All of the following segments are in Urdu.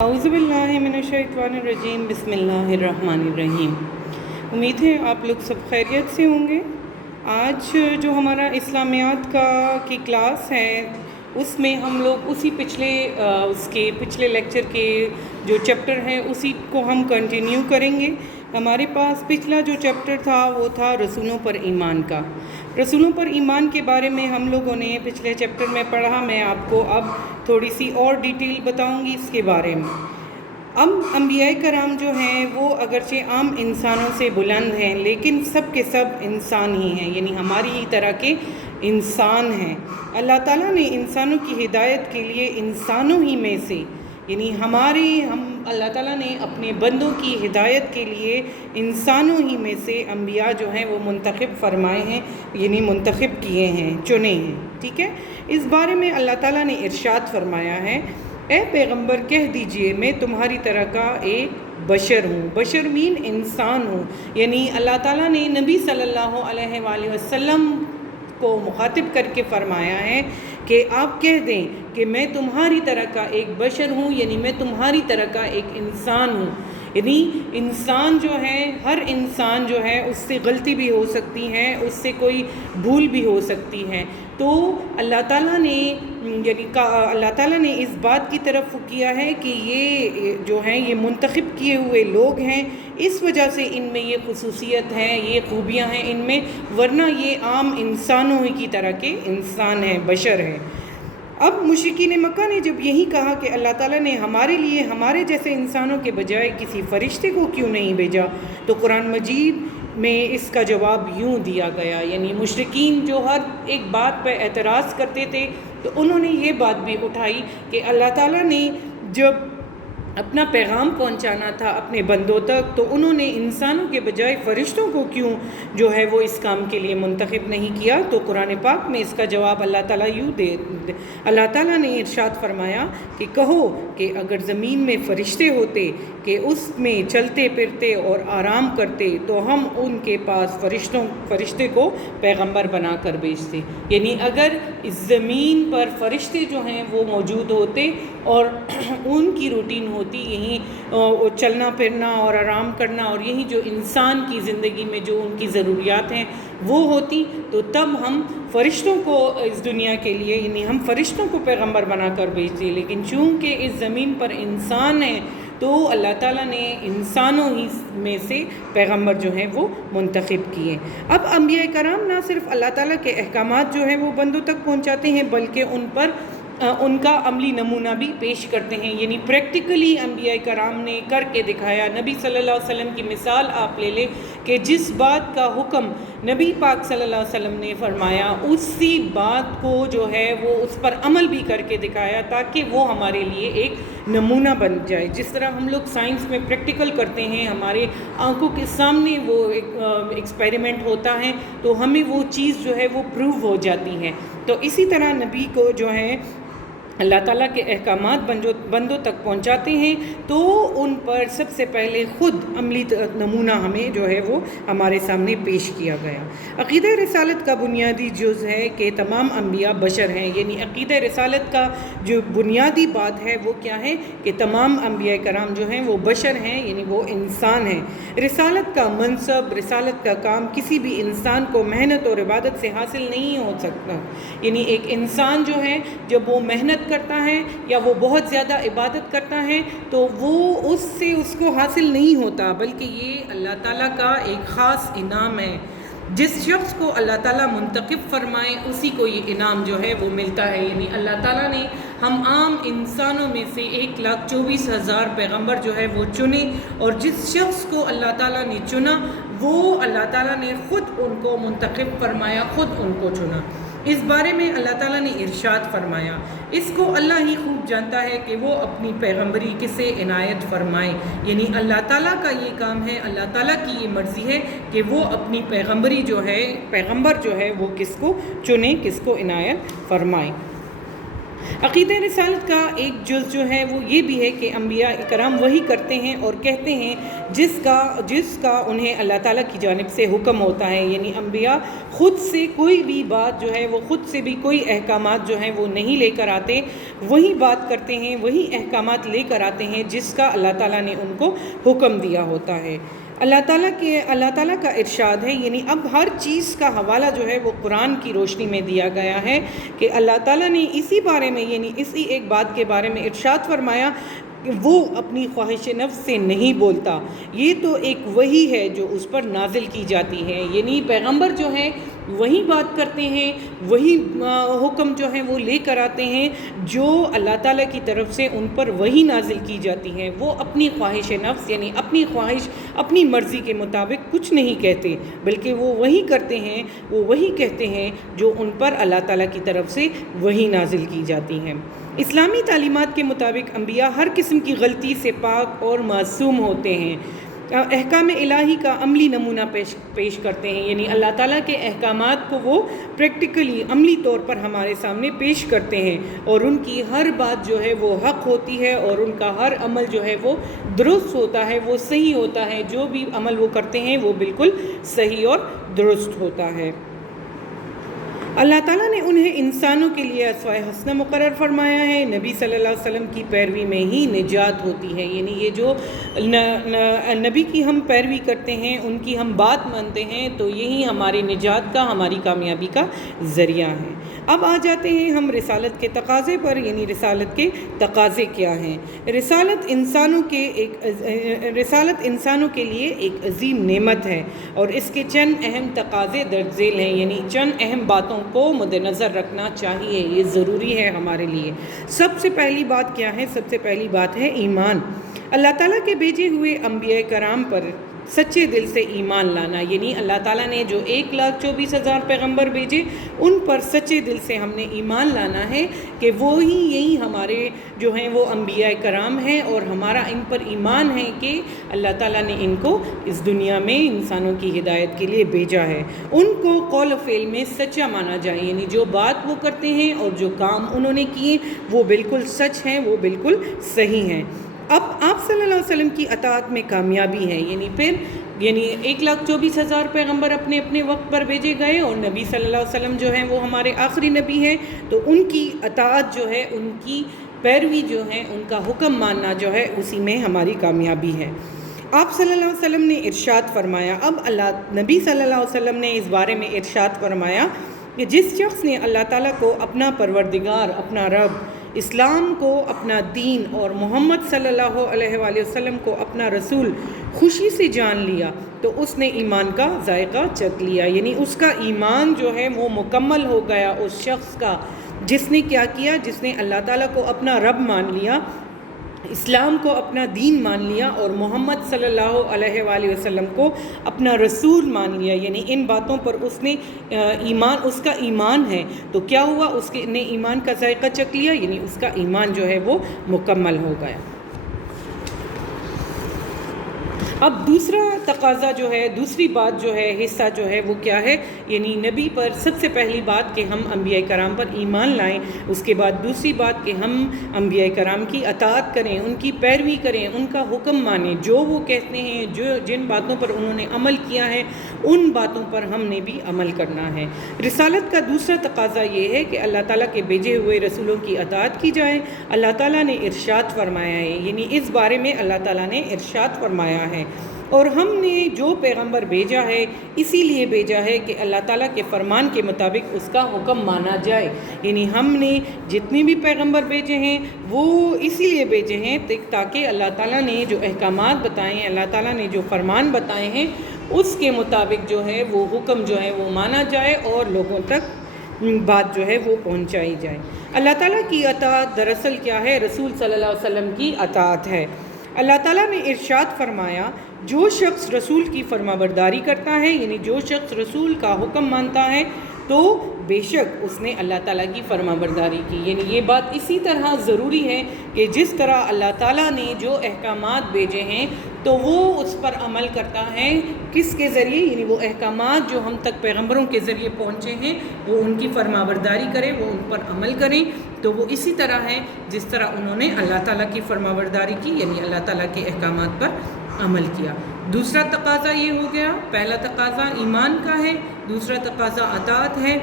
اعوذ باللہ من الشیطان الرجیم، بسم اللہ الرحمن الرحیم۔ امید ہے آپ لوگ سب خیریت سے ہوں گے۔ آج جو ہمارا اسلامیات کی کلاس ہے اس میں ہم لوگ اسی پچھلے لیکچر کے جو چیپٹر ہیں اسی کو ہم کنٹینیو کریں گے۔ ہمارے پاس پچھلا جو چیپٹر تھا وہ تھا رسولوں پر ایمان کا۔ رسولوں پر ایمان کے بارے میں ہم لوگوں نے پچھلے چیپٹر میں پڑھا۔ میں آپ کو اب تھوڑی سی اور ڈیٹیل بتاؤں گی اس کے بارے میں۔ اب انبیاء کرام جو ہیں وہ اگرچہ عام انسانوں سے بلند ہیں لیکن سب کے سب انسان ہی ہیں، یعنی ہماری ہی طرح کے انسان ہیں۔ اللہ تعالیٰ نے انسانوں کی ہدایت کے لیے انسانوں ہی میں سے یعنی اللہ تعالیٰ نے اپنے بندوں کی ہدایت کے لیے انسانوں ہی میں سے انبیاء جو ہیں وہ منتخب فرمائے ہیں، یعنی منتخب کیے ہیں، چنے ہیں۔ ٹھیک ہے، اس بارے میں اللہ تعالیٰ نے ارشاد فرمایا ہے، اے پیغمبر کہہ دیجئے میں تمہاری طرح کا ایک بشر ہوں۔ بشر مین انسان ہوں، یعنی اللہ تعالیٰ نے نبی صلی اللہ علیہ وآلہ وسلم کو مخاطب کر کے فرمایا ہے کہ آپ کہہ دیں کہ میں تمہاری طرح کا ایک بشر ہوں، یعنی میں تمہاری طرح کا ایک انسان ہوں۔ یعنی انسان جو ہے، ہر انسان جو ہے اس سے غلطی بھی ہو سکتی ہے، اس سے کوئی بھول بھی ہو سکتی ہے۔ تو اللہ تعالیٰ نے اس بات کی طرف کیا ہے کہ یہ جو ہیں یہ منتخب کیے ہوئے لوگ ہیں، اس وجہ سے ان میں یہ خصوصیت ہے، یہ خوبیاں ہیں ان میں، ورنہ یہ عام انسانوں ہی کی طرح کے انسان ہیں، بشر ہیں۔ اب مشرکین مکہ نے جب یہی کہا کہ اللہ تعالیٰ نے ہمارے لیے ہمارے جیسے انسانوں کے بجائے کسی فرشتے کو کیوں نہیں بھیجا، تو قرآن مجید میں اس کا جواب یوں دیا گیا، یعنی مشرکین جو ہر ایک بات پہ اعتراض کرتے تھے تو انہوں نے یہ بات بھی اٹھائی کہ اللہ تعالیٰ نے جب اپنا پیغام پہنچانا تھا اپنے بندوں تک تو انہوں نے انسانوں کے بجائے فرشتوں کو کیوں جو ہے وہ اس کام کے لیے منتخب نہیں کیا۔ تو قرآن پاک میں اس کا جواب اللہ تعالیٰ نے ارشاد فرمایا کہ کہو کہ اگر زمین میں فرشتے ہوتے کہ اس میں چلتے پھرتے اور آرام کرتے تو ہم ان کے پاس فرشتے کو پیغمبر بنا کر بھیجتے، یعنی اگر اس زمین پر فرشتے جو ہیں وہ موجود ہوتے اور ان کی روٹین ہوتی یہی چلنا پھرنا اور آرام کرنا، اور یہی جو انسان کی زندگی میں جو ان کی ضروریات ہیں وہ ہوتی، تو تب ہم فرشتوں کو اس دنیا کے لیے یعنی ہم فرشتوں کو پیغمبر بنا کر بھیجتے، لیکن چونکہ اس زمین پر انسان ہیں تو اللہ تعالیٰ نے انسانوں ہی میں سے پیغمبر جو ہیں وہ منتخب کیے۔ اب انبیاء کرام نہ صرف اللہ تعالیٰ کے احکامات جو ہیں وہ بندوں تک پہنچاتے ہیں بلکہ ان کا عملی نمونہ بھی پیش کرتے ہیں، یعنی پریکٹیکلی انبیاء کرام نے کر کے دکھایا۔ نبی صلی اللہ علیہ وسلم کی مثال آپ لے لیں کہ جس بات کا حکم نبی پاک صلی اللہ علیہ وسلم نے فرمایا اسی بات کو جو ہے وہ اس پر عمل بھی کر کے دکھایا تاکہ وہ ہمارے لیے ایک نمونہ بن جائے۔ جس طرح ہم لوگ سائنس میں پریکٹیکل کرتے ہیں، ہمارے آنکھوں کے سامنے وہ ایکسپیریمنٹ ہوتا ہے تو ہمیں وہ چیز جو ہے وہ پروو ہو جاتی ہے۔ تو اسی طرح نبی کو جو ہے اللہ تعالیٰ کے احکامات بندوں تک پہنچاتے ہیں تو ان پر سب سے پہلے خود عملی نمونہ ہمیں جو ہے وہ ہمارے سامنے پیش کیا گیا۔ عقیدہ رسالت کا بنیادی جز ہے کہ تمام انبیاء بشر ہیں، یعنی عقیدہ رسالت کا جو بنیادی بات ہے وہ کیا ہے کہ تمام انبیاء کرام جو ہیں وہ بشر ہیں، یعنی وہ انسان ہیں۔ رسالت کا منصب، رسالت کا کام کسی بھی انسان کو محنت اور عبادت سے حاصل نہیں ہو سکتا، یعنی ایک انسان جو ہے جب وہ محنت کرتا ہے یا وہ بہت زیادہ عبادت کرتا ہے تو وہ اس کو حاصل نہیں ہوتا، بلکہ یہ اللہ تعالیٰ کا ایک خاص انعام ہے۔ جس شخص کو اللہ تعالیٰ منتخب فرمائے اسی کو یہ انعام جو ہے وہ ملتا ہے، یعنی اللہ تعالیٰ نے ہم عام انسانوں میں سے 1,24,000 پیغمبر جو ہے وہ چنے، اور جس شخص کو اللہ تعالیٰ نے چنا وہ اللہ تعالیٰ نے خود ان کو منتخب فرمایا، خود ان کو چنا۔ اس بارے میں اللہ تعالیٰ نے ارشاد فرمایا، اس کو اللہ ہی خوب جانتا ہے کہ وہ اپنی پیغمبری کسے عنایت فرمائے، یعنی اللہ تعالیٰ کا یہ کام ہے، اللہ تعالیٰ کی یہ مرضی ہے کہ وہ اپنی پیغمبر جو ہے وہ کس کو چنے، کس کو عنایت فرمائے۔ عقیدہ رسالت کا ایک جز جو ہے وہ یہ بھی ہے کہ انبیاء کرام وہی کرتے ہیں اور کہتے ہیں جس کا انہیں اللہ تعالیٰ کی جانب سے حکم ہوتا ہے، یعنی انبیاء خود سے کوئی بھی بات جو ہے وہ خود سے بھی کوئی احکامات جو ہیں وہ نہیں لے کر آتے، وہی بات کرتے ہیں، وہی احکامات لے کر آتے ہیں جس کا اللہ تعالیٰ نے ان کو حکم دیا ہوتا ہے۔ اللہ تعالیٰ کا ارشاد ہے، یعنی اب ہر چیز کا حوالہ جو ہے وہ قرآن کی روشنی میں دیا گیا ہے کہ اللہ تعالیٰ نے اسی بارے میں، یعنی اسی ایک بات کے بارے میں ارشاد فرمایا کہ وہ اپنی خواہش نفس سے نہیں بولتا، یہ تو ایک وحی ہے جو اس پر نازل کی جاتی ہے، یعنی پیغمبر جو ہے وہی بات کرتے ہیں، وہی حکم جو ہیں وہ لے کر آتے ہیں جو اللہ تعالیٰ کی طرف سے ان پر وہی نازل کی جاتی ہے۔ وہ اپنی خواہش نفس یعنی اپنی خواہش، اپنی مرضی کے مطابق کچھ نہیں کہتے، بلکہ وہ وہی کرتے ہیں، وہ وہی کہتے ہیں جو ان پر اللہ تعالیٰ کی طرف سے وہی نازل کی جاتی ہیں۔ اسلامی تعلیمات کے مطابق انبیاء ہر قسم کی غلطی سے پاک اور معصوم ہوتے ہیں، احکام الہی کا عملی نمونہ پیش کرتے ہیں، یعنی اللہ تعالیٰ کے احکامات کو وہ پریکٹیکلی عملی طور پر ہمارے سامنے پیش کرتے ہیں، اور ان کی ہر بات جو ہے وہ حق ہوتی ہے، اور ان کا ہر عمل جو ہے وہ درست ہوتا ہے، وہ صحیح ہوتا ہے، جو بھی عمل وہ کرتے ہیں وہ بالکل صحیح اور درست ہوتا ہے۔ اللہ تعالیٰ نے انہیں انسانوں کے لیے اسوہ حسنہ مقرر فرمایا ہے، نبی صلی اللہ علیہ وسلم کی پیروی میں ہی نجات ہوتی ہے، یعنی یہ جو نبی کی ہم پیروی کرتے ہیں، ان کی ہم بات مانتے ہیں، تو یہی ہماری نجات کا، ہماری کامیابی کا ذریعہ ہے۔ اب آ جاتے ہیں ہم رسالت کے تقاضے پر، یعنی رسالت کے تقاضے کیا ہیں۔ رسالت انسانوں کے لیے ایک عظیم نعمت ہے، اور اس کے چند اہم تقاضے درج ذیل ہیں، یعنی چند اہم باتوں کو مد نظر رکھنا چاہیے، یہ ضروری ہے ہمارے لیے۔ سب سے پہلی بات کیا ہے؟ سب سے پہلی بات ہے ایمان۔ اللہ تعالیٰ کے بھیجے ہوئے انبیاء کرام پر سچے دل سے ایمان لانا، یعنی اللہ تعالیٰ نے جو 1,24,000 پیغمبر بھیجے ان پر سچے دل سے ہم نے ایمان لانا ہے کہ یہی ہمارے جو ہیں وہ انبیاء کرام ہیں، اور ہمارا ان پر ایمان ہے کہ اللہ تعالیٰ نے ان کو اس دنیا میں انسانوں کی ہدایت کے لیے بھیجا ہے۔ ان کو قول و فعل میں سچا مانا جائے، یعنی جو بات وہ کرتے ہیں اور جو کام انہوں نے کیے وہ بالکل سچ ہیں، وہ بالکل صحیح ہیں۔ اب آپ صلی اللہ علیہ وسلم کی اطاعت میں کامیابی ہے، یعنی 1,24,000 پیغمبر اپنے اپنے وقت پر بھیجے گئے، اور نبی صلی اللہ علیہ وسلم جو ہیں وہ ہمارے آخری نبی ہیں، تو ان کی اطاعت جو ہے، ان کی پیروی جو ہے، ان کا حکم ماننا جو ہے، اسی میں ہماری کامیابی ہے۔ آپ صلی اللہ علیہ وسلم نے ارشاد فرمایا، نبی صلی اللہ علیہ وسلم نے اس بارے میں ارشاد فرمایا کہ جس شخص نے اللہ تعالیٰ کو اپنا پروردگار، اپنا رب، اسلام کو اپنا دین، اور محمد صلی اللہ علیہ وآلہ وسلم کو اپنا رسول خوشی سے جان لیا، تو اس نے ایمان کا ذائقہ چکھ لیا، یعنی اس کا ایمان جو ہے وہ مکمل ہو گیا اس شخص کا، جس نے کیا کیا؟ جس نے اللہ تعالیٰ کو اپنا رب مان لیا، اسلام کو اپنا دین مان لیا، اور محمد صلی اللہ علیہ وآلہ وسلم کو اپنا رسول مان لیا، یعنی ان باتوں پر اس کا ایمان ہے، تو کیا ہوا؟ اس نے ایمان کا ذائقہ چکھ لیا، یعنی اس کا ایمان جو ہے وہ مکمل ہو گیا۔ اب دوسرا تقاضا جو ہے، دوسری بات جو ہے، حصہ جو ہے وہ کیا ہے؟ یعنی نبی پر سب سے پہلی بات کہ ہم انبیاء کرام پر ایمان لائیں، اس کے بعد دوسری بات کہ ہم انبیاء کرام کی اطاعت کریں، ان کی پیروی کریں، ان کا حکم مانیں، جو وہ کہتے ہیں، جن باتوں پر انہوں نے عمل کیا ہے ان باتوں پر ہم نے بھی عمل کرنا ہے۔ رسالت کا دوسرا تقاضا یہ ہے کہ اللہ تعالیٰ کے بھیجے ہوئے رسولوں کی اطاعت کی جائے۔ اللہ تعالیٰ نے ارشاد فرمایا ہے، یعنی اس بارے میں اللہ تعالیٰ نے ارشاد فرمایا ہے، اور ہم نے جو پیغمبر بھیجا ہے اسی لیے بھیجا ہے کہ اللہ تعالیٰ کے فرمان کے مطابق اس کا حکم مانا جائے، یعنی ہم نے جتنے بھی پیغمبر بھیجے ہیں وہ اسی لیے بھیجے ہیں تاکہ اللہ تعالیٰ نے جو احکامات بتائے ہیں، اللہ تعالیٰ نے جو فرمان بتائے ہیں، اس کے مطابق جو ہے وہ حکم جو ہے وہ مانا جائے اور لوگوں تک بات جو ہے وہ پہنچائی جائے۔ اللہ تعالیٰ کی اطاعت دراصل کیا ہے؟ رسول صلی اللہ علیہ وسلم کی اطاعت ہے۔ اللہ تعالیٰ نے ارشاد فرمایا، جو شخص رسول کی فرمانبرداری کرتا ہے، یعنی جو شخص رسول کا حکم مانتا ہے، تو بے شک اس نے اللہ تعالیٰ کی فرمانبرداری کی، یعنی یہ بات اسی طرح ضروری ہے کہ جس طرح اللہ تعالیٰ نے جو احکامات بھیجے ہیں تو وہ اس پر عمل کرتا ہے، کس کے ذریعے؟ یعنی وہ احکامات جو ہم تک پیغمبروں کے ذریعے پہنچے ہیں وہ ان کی فرمانبرداری کریں، وہ ان پر عمل کریں، تو وہ اسی طرح ہے جس طرح انہوں نے اللہ تعالیٰ کی فرمانبرداری کی، یعنی اللہ تعالیٰ کے احکامات پر عمل کیا۔ دوسرا تقاضا یہ ہو گیا، پہلا تقاضا ایمان کا ہے، دوسرا تقاضا اطاعت ہے،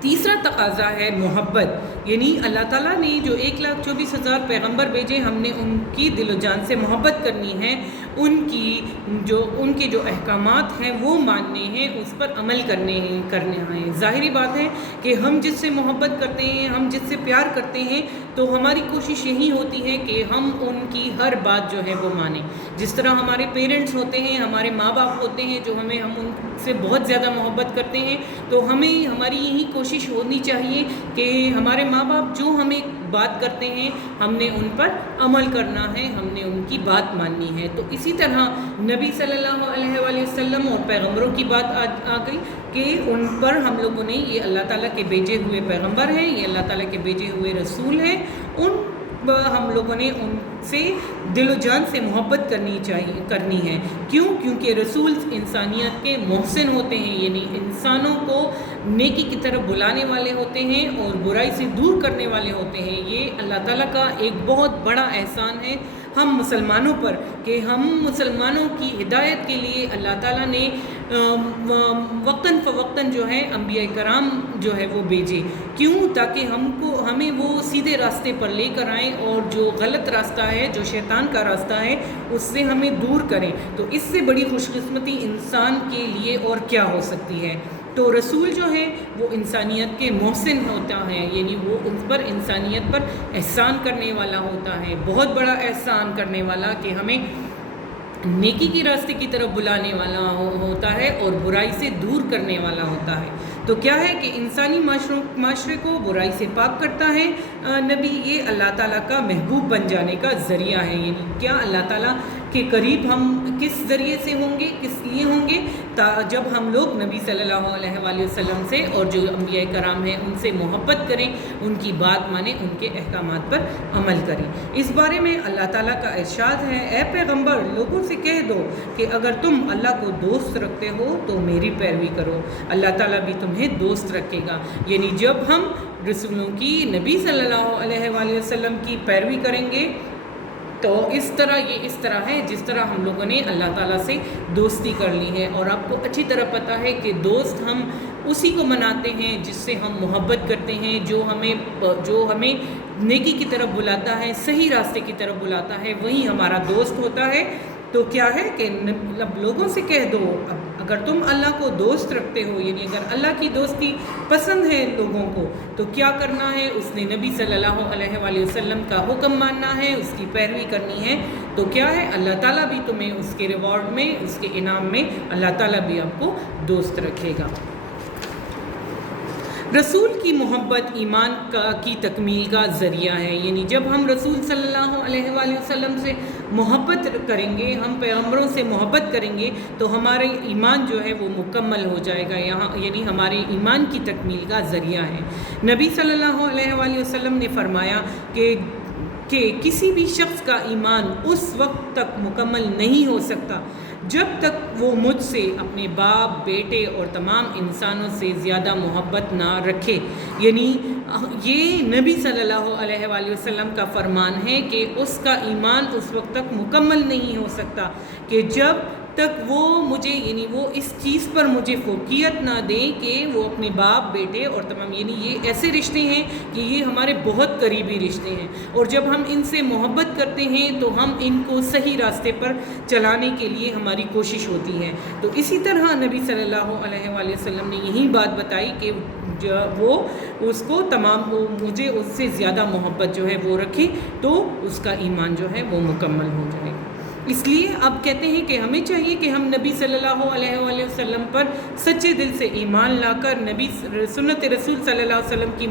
تیسرا تقاضا ہے محبت، یعنی اللہ تعالیٰ نے جو 1,24,000 پیغمبر بھیجے، ہم نے ان کی دل و جان سے محبت کرنی ہے، ان کے جو احکامات ہیں وہ ماننے ہیں، اس پر عمل کرنے ہیں۔ ظاہری بات ہے کہ ہم جس سے محبت کرتے ہیں، ہم جس سے پیار کرتے ہیں، تو ہماری کوشش یہی ہوتی ہے کہ ہم ان کی ہر بات جو ہے وہ مانیں۔ جس طرح ہمارے پیرنٹس ہوتے ہیں، ہمارے ماں باپ ہوتے ہیں جو ہم ان سے بہت زیادہ محبت کرتے ہیں، تو ہماری یہی کوشش ہونی چاہیے کہ ہمارے ماں باپ جو ہمیں بات کرتے ہیں ہم نے ان پر عمل کرنا ہے، ہم نے ان کی بات ماننی ہے۔ تو اسی طرح نبی صلی اللہ علیہ وآلہ وسلم اور پیغمبروں کی بات آ گئی کہ ان پر ہم لوگوں نے، یہ اللہ تعالیٰ کے بھیجے ہوئے پیغمبر ہیں، یہ اللہ تعالیٰ کے بھیجے ہوئے رسول ہیں، ہم لوگوں نے ان سے دل و جان سے محبت کرنی ہے۔ کیونکہ رسول انسانیت کے محسن ہوتے ہیں، یعنی انسانوں کو نیکی کی طرف بلانے والے ہوتے ہیں اور برائی سے دور کرنے والے ہوتے ہیں۔ یہ اللہ تعالیٰ کا ایک بہت بڑا احسان ہے ہم مسلمانوں پر، کہ ہم مسلمانوں کی ہدایت کے لیے اللہ تعالیٰ نے وقتاً فوقتاً جو ہے انبیاء کرام جو ہے وہ بھیجے، کیوں؟ تاکہ ہمیں وہ سیدھے راستے پر لے کر آئیں اور جو غلط راستہ ہے، جو شیطان کا راستہ ہے، اس سے ہمیں دور کریں۔ تو اس سے بڑی خوش قسمتی انسان کے لیے اور کیا ہو سکتی ہے؟ تو رسول جو ہے وہ انسانیت کے محسن ہوتا ہے، یعنی وہ ان پر انسانیت پر احسان کرنے والا ہوتا ہے، بہت بڑا احسان کرنے والا، کہ ہمیں نیکی کی راستے کی طرف بلانے والا ہوتا ہے اور برائی سے دور کرنے والا ہوتا ہے۔ تو کیا ہے کہ انسانی معاشرے کو برائی سے پاک کرتا ہے نبی، یہ اللہ تعالیٰ کا محبوب بن جانے کا ذریعہ ہے۔ یعنی کیا اللہ تعالیٰ کے قریب ہم کس ذریعے سے ہوں گے، کس لیے ہوں گے؟ جب ہم لوگ نبی صلی اللہ علیہ وآلہ وسلم سے اور جو انبیاء کرام ہیں ان سے محبت کریں، ان کی بات مانیں، ان کے احکامات پر عمل کریں۔ اس بارے میں اللہ تعالیٰ کا ارشاد ہے، اے پیغمبر لوگوں سے کہہ دو کہ اگر تم اللہ کو دوست رکھتے ہو تو میری پیروی کرو، اللہ تعالیٰ بھی تمہیں دوست رکھے گا۔ یعنی جب ہم رسولوں کی، نبی صلی اللہ علیہ وآلہ وسلم کی پیروی کریں گے تو اس طرح ہے جس طرح ہم لوگوں نے اللہ تعالیٰ سے دوستی کر لی ہے۔ اور آپ کو اچھی طرح پتہ ہے کہ دوست ہم اسی کو مناتے ہیں جس سے ہم محبت کرتے ہیں، جو ہمیں نیکی کی طرف بلاتا ہے، صحیح راستے کی طرف بلاتا ہے، وہی ہمارا دوست ہوتا ہے۔ تو کیا ہے کہ لوگوں سے کہہ دو اگر تم اللہ کو دوست رکھتے ہو، یعنی اگر اللہ کی دوستی پسند ہے لوگوں کو، تو کیا کرنا ہے؟ اس نے نبی صلی اللہ علیہ وآلہ وسلم کا حکم ماننا ہے، اس کی پیروی کرنی ہے۔ تو کیا ہے؟ اللہ تعالیٰ بھی تمہیں اس کے ریوارڈ میں، اس کے انعام میں اللہ تعالیٰ بھی آپ کو دوست رکھے گا۔ رسول کی محبت ایمان کی تکمیل کا ذریعہ ہے، یعنی جب ہم رسول صلی اللہ علیہ وآلہ وسلم سے محبت کریں گے، ہم پیغمبروں سے محبت کریں گے، تو ہمارے ایمان جو ہے وہ مکمل ہو جائے گا، یعنی ہمارے ایمان کی تکمیل کا ذریعہ ہے۔ نبی صلی اللہ علیہ وآلہ وسلم نے فرمایا کہ کسی بھی شخص کا ایمان اس وقت تک مکمل نہیں ہو سکتا جب تک وہ مجھ سے، اپنے باپ، بیٹے اور تمام انسانوں سے زیادہ محبت نہ رکھے۔ یعنی یہ نبی صلی اللہ علیہ وآلہ وسلم کا فرمان ہے کہ اس کا ایمان اس وقت تک مکمل نہیں ہو سکتا کہ جب تک وہ مجھے، یعنی وہ اس چیز پر مجھے فوقیت نہ دیں کہ وہ اپنے باپ، بیٹے اور تمام، یعنی یہ ایسے رشتے ہیں کہ یہ ہمارے بہت قریبی رشتے ہیں، اور جب ہم ان سے محبت کرتے ہیں تو ہم ان کو صحیح راستے پر چلانے کے لیے ہماری کوشش ہوتی ہے۔ تو اسی طرح نبی صلی اللہ علیہ وآلہ وسلم نے یہی بات بتائی کہ وہ اس کو مجھے اس سے زیادہ محبت جو ہے وہ رکھے تو اس کا ایمان جو ہے وہ مکمل ہو جائے گا۔ اس لیے اب کہتے ہیں کہ ہمیں چاہیے کہ ہم نبی صلی اللہ علیہ وآلہ وسلم پر سچے دل سے ایمان لا کر سنت رسول صلی اللہ علیہ وسلم کی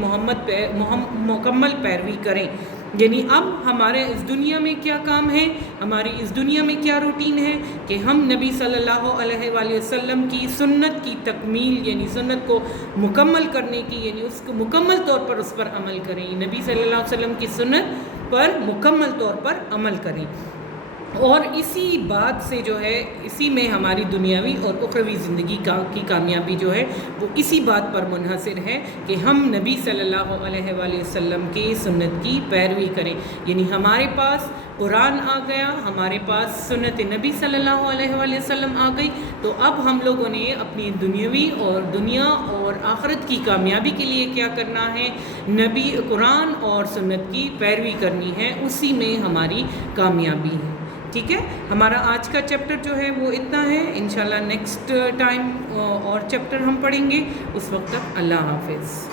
مکمل پیروی کریں۔ یعنی اب ہمارے اس دنیا میں کیا کام ہے، ہماری اس دنیا میں کیا روٹین ہے کہ ہم نبی صلی اللہ علیہ وآلہ وسلم کی سنت کی تکمیل، یعنی سنت کو مکمل کرنے کی، یعنی اس کو مکمل طور پر اس پر عمل کریں، نبی صلی اللہ علیہ وسلم کی سنت پر مکمل طور پر عمل کریں۔ اور اسی بات سے جو ہے اسی میں ہماری دنیاوی اور اخروی زندگی کی کامیابی جو ہے وہ اسی بات پر منحصر ہے کہ ہم نبی صلی اللہ علیہ وآلہ وسلم کی سنت کی پیروی کریں. یعنی ہمارے پاس قرآن آ گیا، ہمارے پاس سنت نبی صلی اللہ علیہ وآلہ وسلم آ گئی، تو اب ہم لوگوں نے اپنی دنیاوی اور دنیا اور آخرت کی کامیابی کے لیے کیا کرنا ہے؟ نبی قرآن اور سنت کی پیروی کرنی ہے، اسی میں ہماری کامیابی ہے. ٹھیک ہے، ہمارا آج کا چیپٹر جو ہے وہ اتنا ہے. انشاءاللہ نیکسٹ ٹائم اور چیپٹر ہم پڑھیں گے. اس وقت تک اللہ حافظ.